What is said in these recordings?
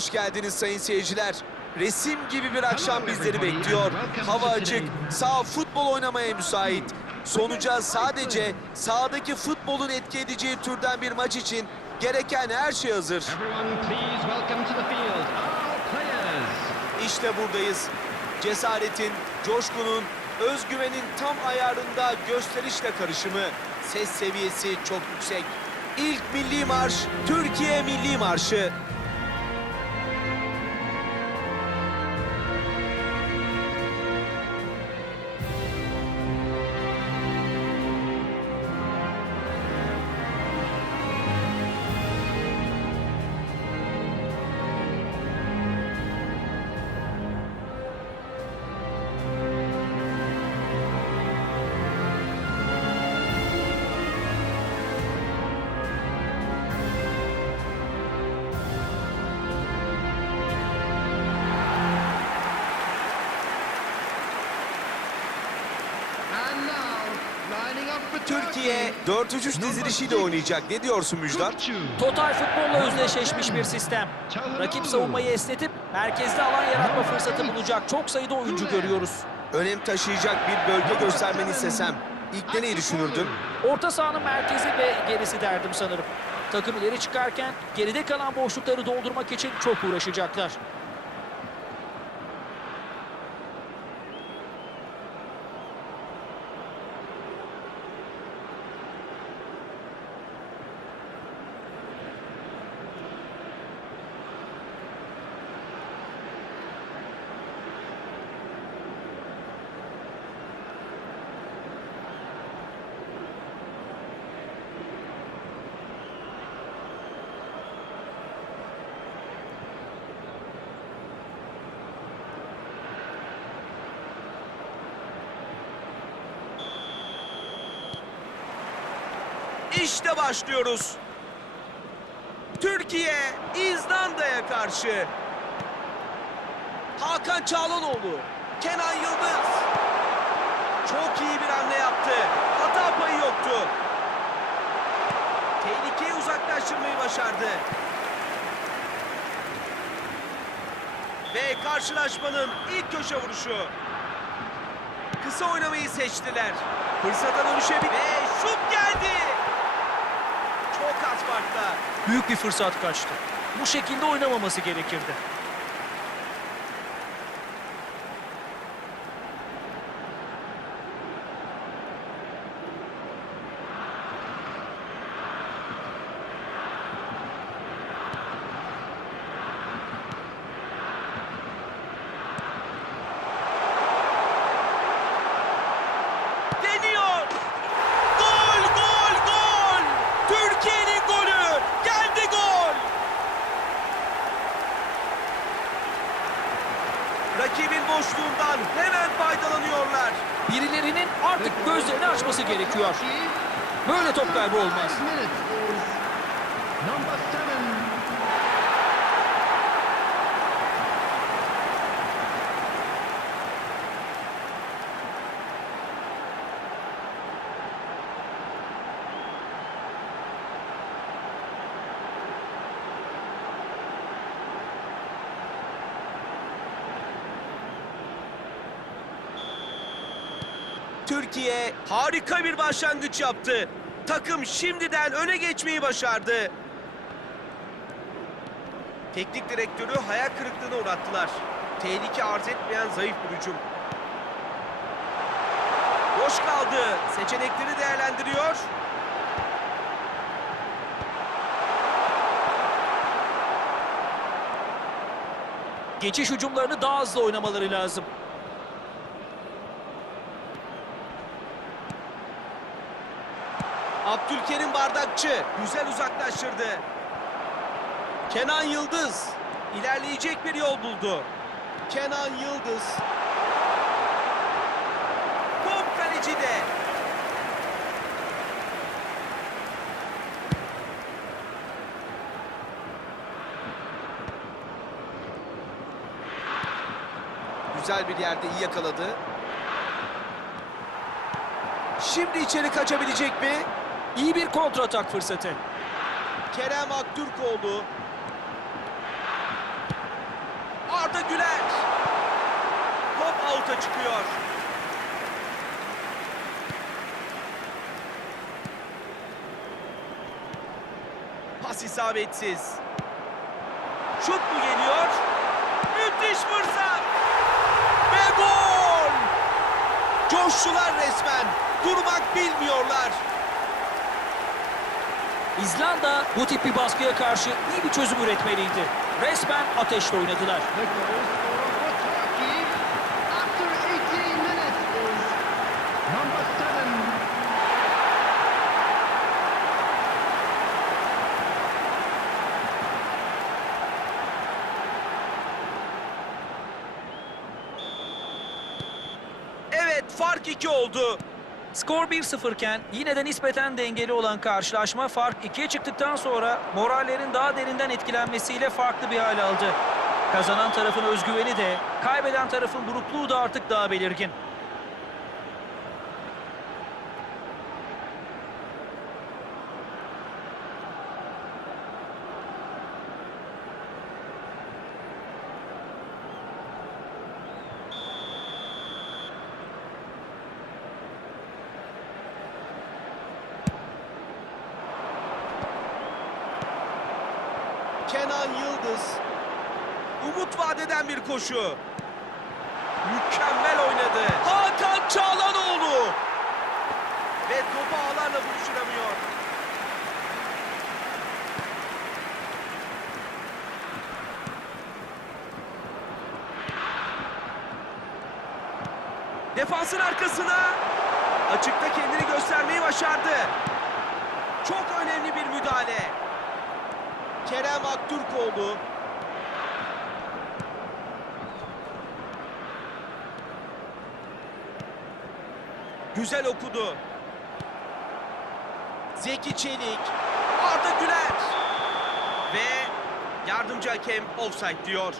Hoş geldiniz sayın seyirciler. Resim gibi bir akşam bizleri bekliyor. Hava açık, sağ futbol oynamaya müsait. Sonuca sadece sahadaki futbolun etki edeceği türden bir maç için gereken her şey hazır. İşte buradayız. Cesaretin, coşkunun, özgüvenin tam ayarında gösterişle karışımı. Ses seviyesi çok yüksek. İlk milli marş, Türkiye Milli Marşı. Türkiye Turkey. 4-3-3 dizilişiyle oynayacak. Ne diyorsun Müjdat? Total futbolla özdeşleşmiş bir sistem. Rakip savunmayı esnetip merkezde alan yaratma fırsatı bulacak çok sayıda oyuncu görüyoruz. Önem taşıyacak bir bölge göstermeni istesem ilk ne neyi düşünürdün? Orta sahanın merkezi ve gerisi derdim sanırım. Takım ileri çıkarken geride kalan boşlukları doldurmak için çok uğraşacaklar. İşte başlıyoruz. Türkiye İzlanda'ya karşı. Hakan Çağlanoğlu, Kenan Yıldız. Çok iyi bir hamle yaptı. Hata payı yoktu. Tehlikeyi uzaklaştırmayı başardı. Ve karşılaşmanın ilk köşe vuruşu. Kısa oynamayı seçtiler. Fırsata dönüşebilir. Ve şut geldi. Büyük bir fırsat kaçtı. Bu şekilde oynamaması gerekirdi. Deniyor. Gol, gol, gol. Türkiye'nin golü. Geldi gol. Rakibin boşluğundan hemen faydalanıyorlar. Birilerinin artık gözlerini açması gerekiyor. Böyle top kaybı olmaz. Türkiye harika bir başlangıç yaptı. Takım şimdiden öne geçmeyi başardı. Teknik direktörü hayal kırıklığına uğrattılar. Tehlike arz etmeyen zayıf bir hücum. Boş kaldı. Seçenekleri değerlendiriyor. Geçiş hücumlarını daha hızlı oynamaları lazım. Abdülkerim Bardakçı güzel uzaklaştırdı. Kenan Yıldız ilerleyecek bir yol buldu. Kenan Yıldız. Top kalecide. Güzel bir yerde iyi yakaladı. Şimdi içeri kaçabilecek mi? İyi bir kontratak fırsatı. Kerem Aktürkoğlu. Arda Güler. Top out'a çıkıyor. Pas isabetsiz. Şut mu geliyor? Müthiş fırsat. Ve gol! Coştular resmen. Durmak bilmiyorlar. İzlanda bu tip bir baskıya karşı iyi bir çözüm üretmeliydi. Resmen ateşle oynadılar. The goal scorer for Turkey after 18 minutes is number seven. Evet fark 2 oldu. Skor 1-0 iken yine de nispeten dengeli olan karşılaşma fark 2'ye çıktıktan sonra morallerin daha derinden etkilenmesiyle farklı bir hal aldı. Kazanan tarafın özgüveni de, kaybeden tarafın burukluğu da artık daha belirgin. Kenan Yıldız. Umut vadeden bir koşu. Mükemmel oynadı. Hakan Çağlanoğlu. Ve topu ağlarla buluşturamıyor. Defansın arkasına. Açıkta kendini göstermeyi başardı. Çok önemli bir müdahale. Kerem Aktürkoğlu. Güzel okudu. Zeki Çelik. Arda Güler. Ve yardımcı hakem offside diyor.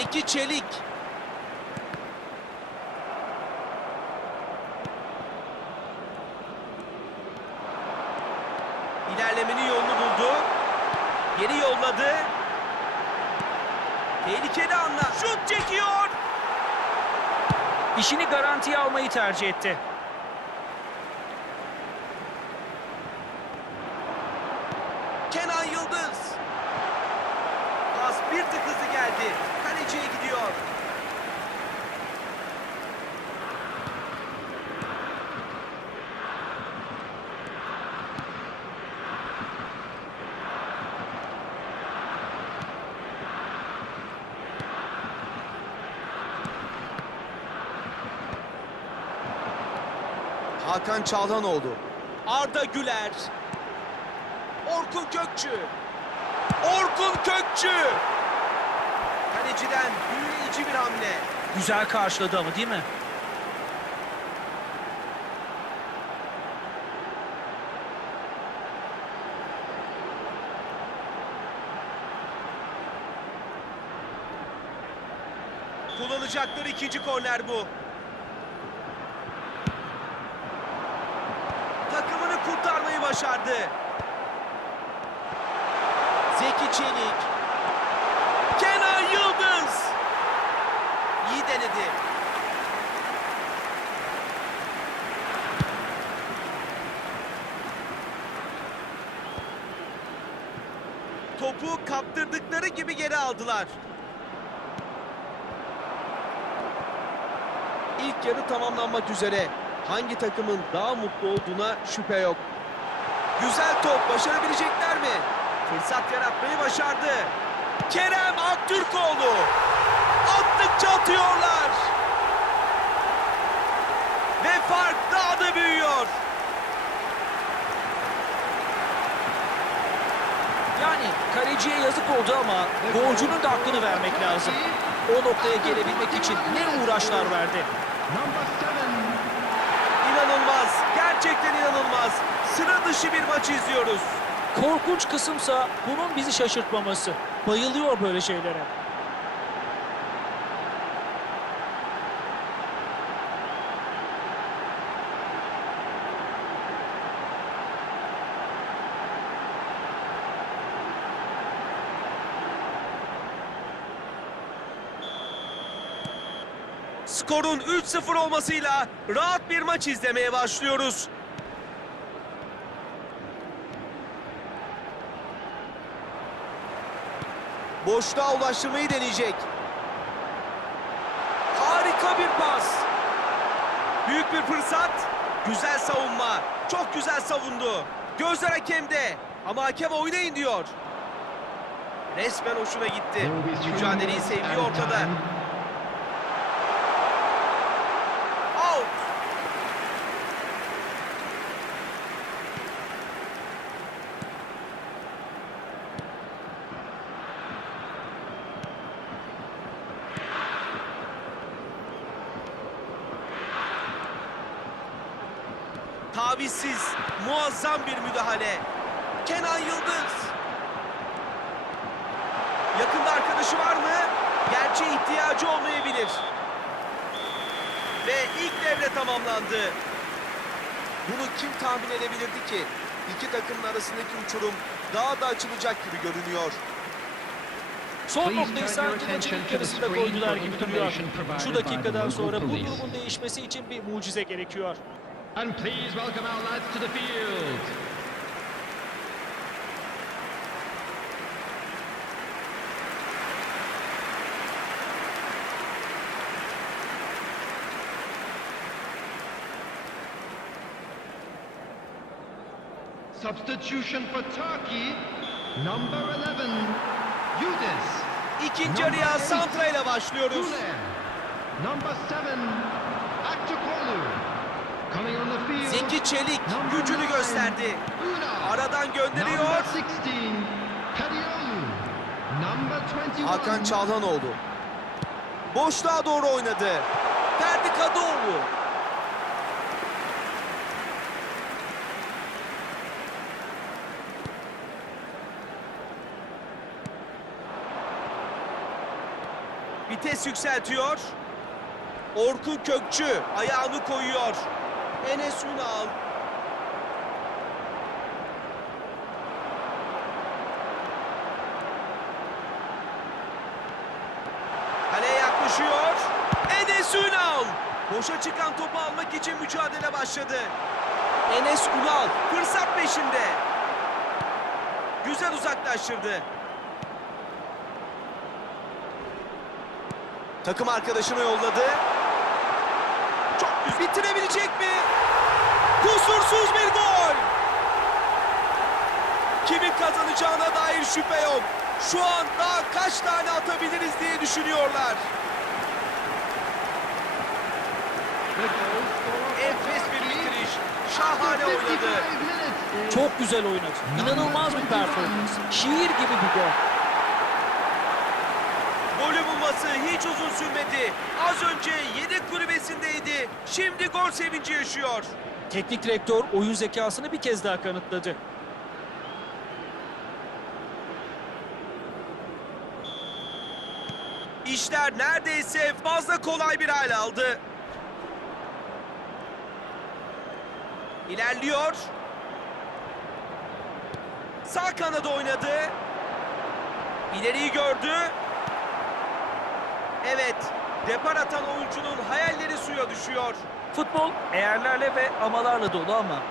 Zeki Çelik. İlerlemenin yolunu buldu. Geri yolladı. Tehlikeli anlar. Şut çekiyor. İşini garantiye almayı tercih etti. Kenan Yıldız. Pas bir tık hızlı geldi. Kaleciye gidiyor. Hakan Çalhanoğlu. Arda Güler. Orkun Kökçü. Orkun Kökçü. Kaleciden büyüleyici bir hamle. Güzel karşıladı ama değil mi? Kullanacakları ikinci korner bu. Takımını kurtarmayı başardı. Zeki Çelik. Kenan Yıldız. İyi denedi. Topu kaptırdıkları gibi geri aldılar. İlk yarı tamamlanmak üzere. Hangi takımın daha mutlu olduğuna şüphe yok. Güzel top başarabilecekler mi? Fırsat yaratmayı başardı. Kerem Aktürkoğlu. Attıkça atıyorlar. Ve fark daha da büyüyor. Yani kaleciye yazık oldu ama golcünün de hakkını vermek lazım. O noktaya gelebilmek için ne uğraşlar verdi. İnanılmaz. Gerçekten inanılmaz. Sıra dışı bir maç izliyoruz. Korkunç kısımsa bunun bizi şaşırtmaması. Bayılıyor böyle şeylere. Skorun 3-0 olmasıyla rahat bir maç izlemeye başlıyoruz. Boşluğa ulaştırmayı deneyecek. Harika bir pas. Büyük bir fırsat. Güzel savunma. Çok güzel savundu. Gözler hakemde. Ama hakem oynayın diyor. Resmen hoşuna gitti. Mücadeleyi sevdiği ortada. Out. Tavizsiz, muazzam bir müdahale. Kenan Yıldız. Yakında arkadaşı var mı? Gerçi ihtiyacı olmayabilir. Ve ilk devre tamamlandı. Bunu kim tahmin edebilirdi ki? İki takımın arasındaki uçurum daha da açılacak gibi görünüyor. Son noktayı sanki to the yarısında koydular gibi duruyor. Şu dakikadan sonra bu durumun değişmesi için bir mucize gerekiyor. And please welcome our lads to the field. Substitution for Turkey, number 11, Yudis. İkinci yarıya Santra ile başlıyoruz. Number 7, Akçakolu. Coming on the field. Zeki Çelik gücünü gösterdi. Aradan gönderiyor. Number 16, Kadiolu. Number 21. Hakan Çalhanoğlu. Boşluğa doğru oynadı. Ferdi Kadıoğlu. Vites yükseltiyor. Orkun Kökçü ayağını koyuyor. Enes Ünal. Kaleye yaklaşıyor. Enes Ünal. Boşa çıkan topu almak için mücadele başladı. Enes Ünal fırsat peşinde. Güzel uzaklaştırdı. Takım arkadaşını yolladı. Çok. Bitirebilecek mi? Kusursuz bir gol. Kimin kazanacağına dair şüphe yok. Şu an daha kaç tane atabiliriz diye düşünüyorlar. Enfes bir bitiriş. Şahane 55 oynadı. Çok güzel oynadı. İnanılmaz bir performans. Şiir gibi bir gol. Bulması hiç uzun sürmedi. Az önce yedek kulübesindeydi. Şimdi gol sevinci yaşıyor. Teknik direktör oyun zekasını bir kez daha kanıtladı. İşler neredeyse fazla kolay bir hale aldı. İlerliyor. Sağ kanada oynadı. İleriyi gördü. Evet, depar atan oyuncunun hayalleri suya düşüyor. Futbol eğerlerle ve amalarla dolu ama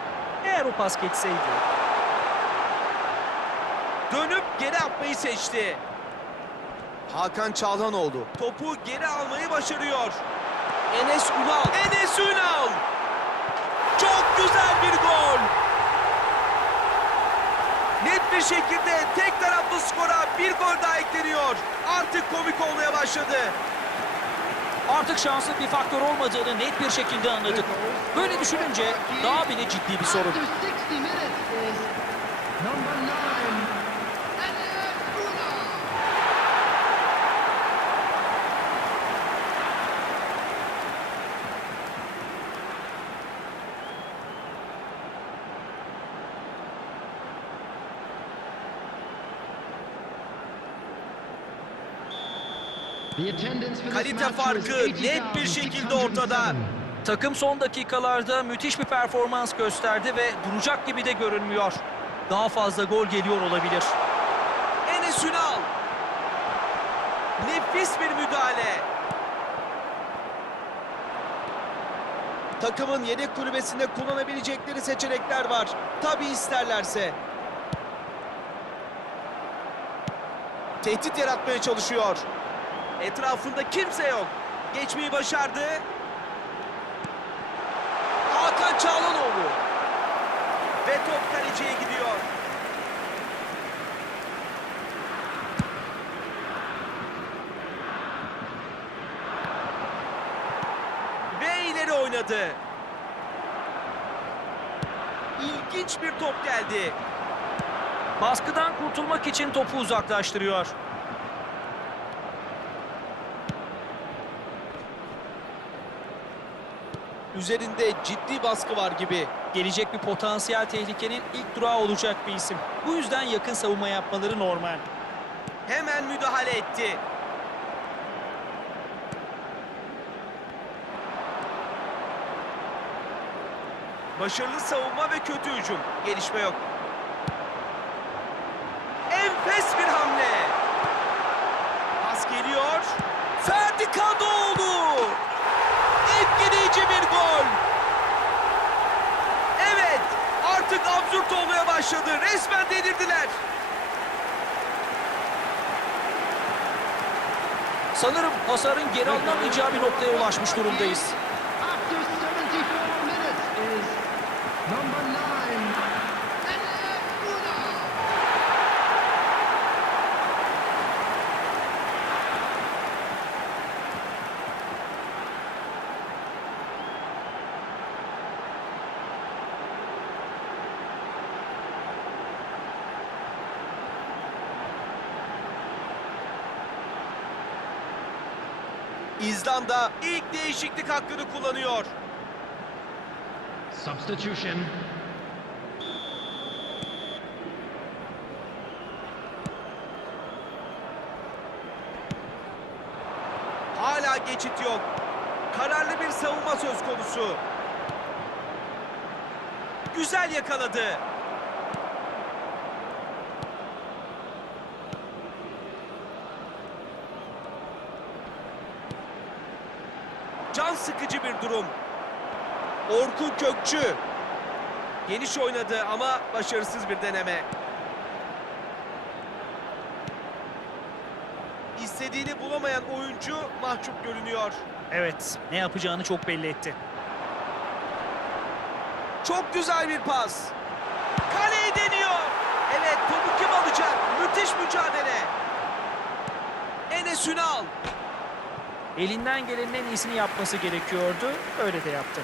eğer o pas geçseydi Dönüp geri atmayı seçti. Hakan Çalhanoğlu topu geri almayı başarıyor. Enes Ünal. Enes Ünal. Çok güzel bir gol. Net bir şekilde tek taraflı skora bir gol daha ekleniyor. Artık komik olmaya başladı. Artık şansın bir faktör olmadığını net bir şekilde anladık. Böyle düşününce daha bile ciddi bir sorun. After 60 minutes is number nine, Enes Ünal. The attendance for this Kalite farkı net bir şekilde ortada. 80,607. Takım son dakikalarda müthiş bir performans gösterdi ve duracak gibi de görünmüyor. Daha fazla gol geliyor olabilir. Enes Ünal. Nefis bir müdahale. Takımın yedek kulübesinde kullanabilecekleri seçenekler var. Tabi isterlerse. Tehdit yaratmaya çalışıyor. Etrafında kimse yok. Geçmeyi başardı. Hakan Çağlanoğlu. Ve top kaleciye gidiyor. Ve ileri oynadı. İlginç bir top geldi. Baskıdan kurtulmak için topu uzaklaştırıyor. Üzerinde ciddi baskı var gibi. Gelecek bir potansiyel tehlikenin ilk durağı olacak bir isim. Bu yüzden yakın savunma yapmaları normal. Hemen müdahale etti. Başarılı savunma ve kötü hücum. Gelişme yok. Enfes bir hamle. Pas geliyor. Ferdi Kadıoğlu. Etkileyici bir gol. Evet, artık absürt olmaya başladı. Resmen delirdiler. Sanırım hasarın geri alınamayacağı bir noktaya ulaşmış durumdayız. İzlanda ilk değişiklik hakkını kullanıyor. Substitution. Hala geçit yok. Kararlı bir savunma söz konusu. Güzel yakaladı. Sıkıcı bir durum. Orkun Kökçü. Geniş oynadı ama başarısız bir deneme. İstediğini bulamayan oyuncu mahcup görünüyor. Evet, ne yapacağını çok belli etti. Çok güzel bir pas. Kaleyi deniyor. Evet topu kim alacak? Müthiş mücadele. Enes Ünal. Elinden gelenin en iyisini yapması gerekiyordu. Öyle de yaptı.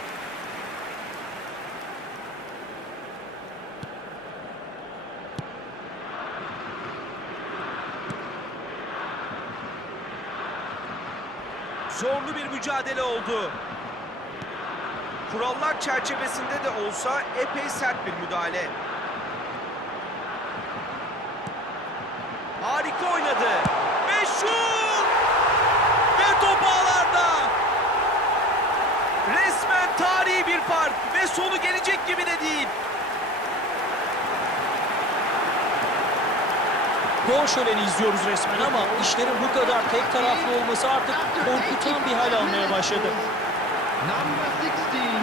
Zorlu bir mücadele oldu. Kurallar çerçevesinde de olsa epey sert bir müdahale. Harika oynadı. Ve şut! Ve top ağlarda. Resmen tarihi bir fark ve sonu gelecek gibi de değil. Gol şöleni izliyoruz resmen ama işlerin bu kadar tek taraflı olması artık korkutan bir hal almaya başladı. Number 16,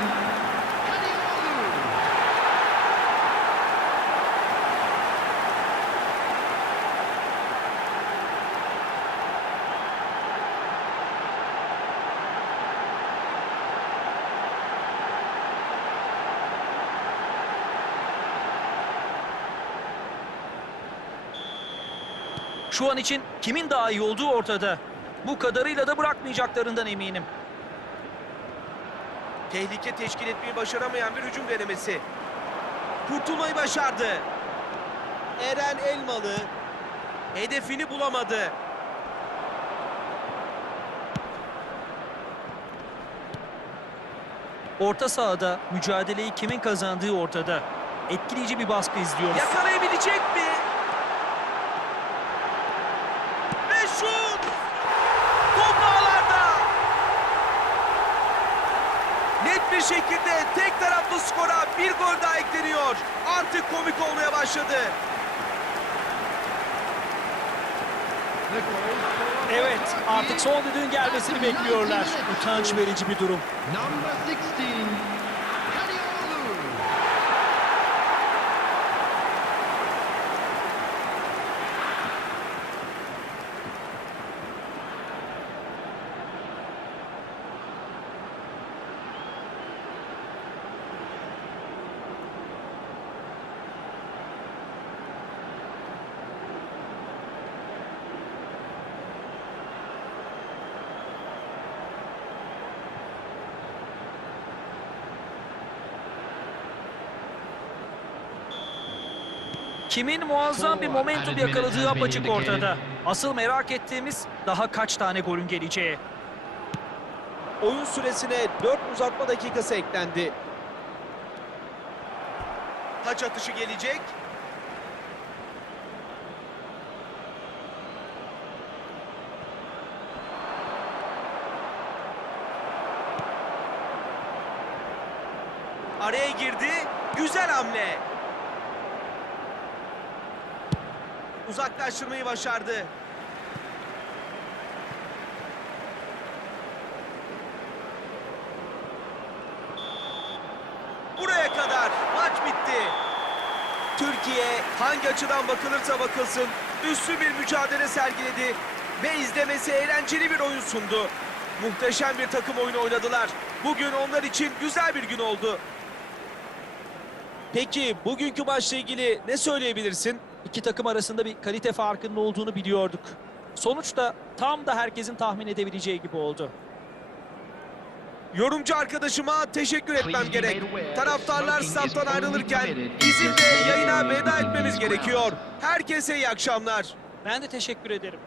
Şu an için kimin daha iyi olduğu ortada. Bu kadarıyla da bırakmayacaklarından eminim. Tehlike teşkil etmeyi başaramayan bir hücum denemesi. Kurtulmayı başardı. Eren Elmalı hedefini bulamadı. Orta sahada mücadeleyi kimin kazandığı ortada. Etkileyici bir baskı izliyoruz. Yakalayabilecek mi? Ve şut! Top ağlarda! Şekilde tek taraflı skora bir gol daha ekleniyor. Artık komik olmaya başladı. Evet, artık son düdüğün gelmesini after 90 bekliyorlar. Utanç verici bir durum. Number 16, Kadioglu. Kimin muazzam bir momentum yakaladığı apaçık ortada. Asıl merak ettiğimiz daha kaç tane golün geleceği. Oyun süresine 4 uzatma dakikası eklendi. Taç atışı gelecek. Araya girdi. Güzel hamle. Uzaklaştırmayı başardı. Buraya kadar maç bitti. Türkiye hangi açıdan bakılırsa bakılsın üstün bir mücadele sergiledi ve izlemesi eğlenceli bir oyun sundu. Muhteşem bir takım oyunu oynadılar. Bugün onlar için güzel bir gün oldu. Peki bugünkü maçla ilgili ne söyleyebilirsin? İki takım arasında bir kalite farkının olduğunu biliyorduk. Sonuçta tam da herkesin tahmin edebileceği gibi oldu. Yorumcu arkadaşıma teşekkür etmem gerek. Taraftarlar stat'tan ayrılırken bizim de yayına veda etmemiz gerekiyor. Herkese iyi akşamlar. Ben de teşekkür ederim.